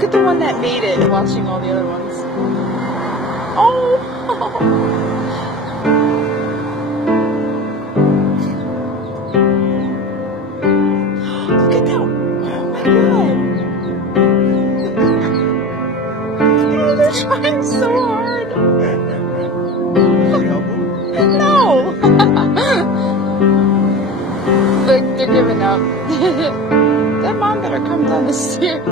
Look at the one that made it, watching all the other ones. Oh! Look at that! Oh my god! Oh, they're trying so hard! No! They're giving up. That mom better come down the stairs.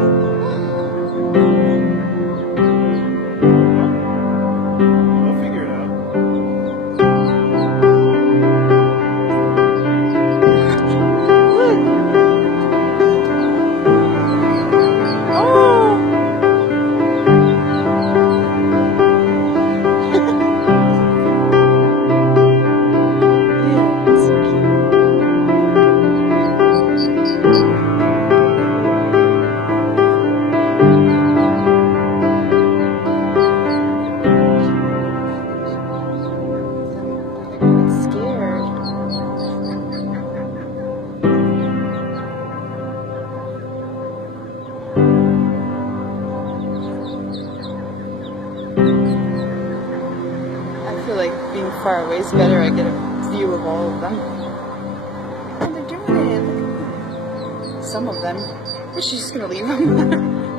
I feel like being far away is better. I get a view of all of them. And they're doing it. Look at them. Some of them. But she's just gonna leave them.